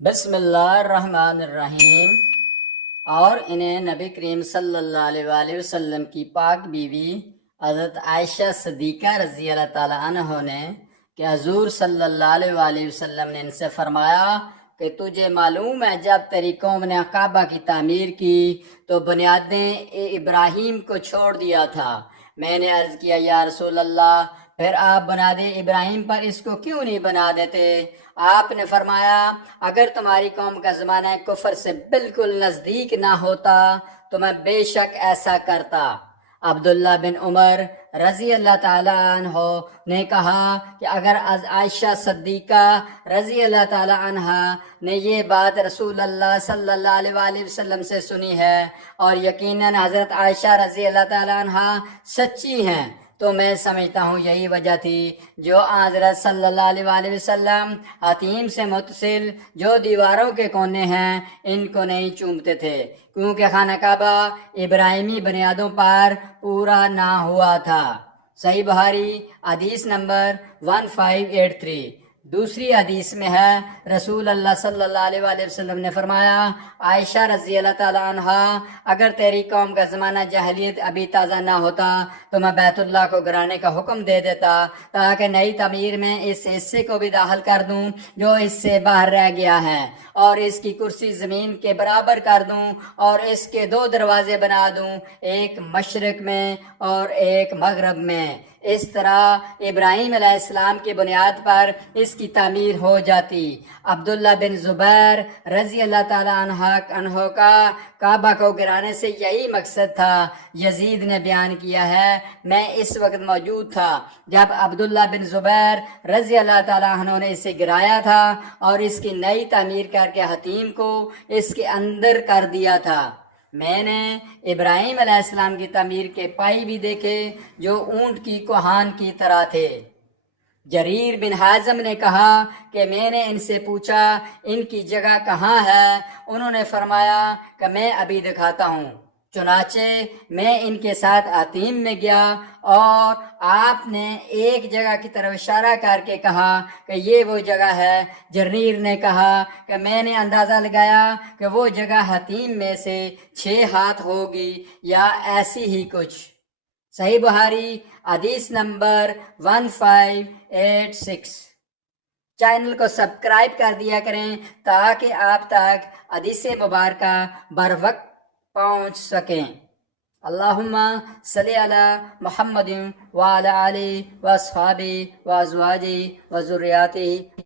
بسم اللہ الرحمن الرحیم۔ اور انہیں نبی کریم صلی اللہ علیہ وآلہ وسلم کی پاک بیوی حضرت عائشہ صدیقہ رضی اللہ تعالیٰ عنہ نے کہ حضور صلی اللہ علیہ وآلہ وسلم نے ان سے فرمایا کہ تجھے معلوم ہے جب تیری قوم نے کعبہ کی تعمیر کی تو بنیادیں ابراہیم کو چھوڑ دیا تھا۔ میں نے عرض کیا یا رسول اللہ، پھر آپ بنیاد ابراہیم پر اس کو کیوں نہیں بنا دیتے؟ آپ نے فرمایا اگر تمہاری قوم کا زمانہ کفر سے بالکل نزدیک نہ ہوتا تو میں بے شک ایسا کرتا۔ عبداللہ بن عمر رضی اللہ تعالیٰ عنہ نے کہا کہ اگر از عائشہ صدیقہ رضی اللہ تعالیٰ عنہ نے یہ بات رسول اللہ صلی اللہ علیہ وآلہ وسلم سے سنی ہے اور یقیناً حضرت عائشہ رضی اللہ تعالیٰ عنہ سچی ہیں، تو میں سمجھتا ہوں یہی وجہ تھی جو حضرت صلی اللہ علیہ وآلہ وسلم حتیم سے متصل جو دیواروں کے کونے ہیں ان کو نہیں چومتے تھے، کیونکہ خانہ کعبہ ابراہیمی بنیادوں پر پورا نہ ہوا تھا۔ صحیح بخاری حدیث نمبر 1583۔ دوسری حدیث میں ہے رسول اللہ صلی اللہ علیہ وآلہ وسلم نے فرمایا عائشہ رضی اللہ تعالیٰ عنہ اگر تیری قوم کا زمانہ جاہلیت ابھی تازہ نہ ہوتا تو میں بیت اللہ کو گرانے کا حکم دے دیتا تاکہ نئی تعمیر میں اس حصے کو بھی داخل کر دوں جو اس سے باہر رہ گیا ہے، اور اس کی کرسی زمین کے برابر کر دوں اور اس کے 2 دروازے بنا دوں، ایک مشرق میں اور ایک مغرب میں۔ اس طرح ابراہیم علیہ السلام کی بنیاد پر اس کی تعمیر ہو جاتی۔ عبداللہ بن زبیر رضی اللہ تعالیٰ عنہ کا کعبہ کو گرانے سے یہی مقصد تھا۔ یزید نے بیان کیا ہے میں اس وقت موجود تھا جب عبداللہ بن زبیر رضی اللہ تعالیٰ عنہ نے اسے گرایا تھا اور اس کی نئی تعمیر کر کے حتیم کو اس کے اندر کر دیا تھا۔ میں نے ابراہیم علیہ السلام کی تعمیر کے پائی بھی دیکھے جو اونٹ کی کوہان کی طرح تھے۔ جریر بن حازم نے کہا کہ میں نے ان سے پوچھا ان کی جگہ کہاں ہے؟ انہوں نے فرمایا کہ میں ابھی دکھاتا ہوں۔ چنانچہ میں ان کے ساتھ حتیم میں گیا اور آپ نے ایک جگہ کی طرف اشارہ کر کے کہا کہ یہ وہ جگہ ہے۔ جریر نے کہا کہ میں نے اندازہ لگایا کہ وہ جگہ حتیم میں سے 6 ہاتھ ہوگی یا ایسی ہی کچھ۔ صحیح بخاری حدیث نمبر 1586۔ چینل کو سبسکرائب کر دیا کریں تاکہ آپ تک حدیث مبارکہ بر وقت پہنچ سکیں۔ اللہم صلی علی محمد وعلی آلہ واصحابہ وازواجہ وذریاتہ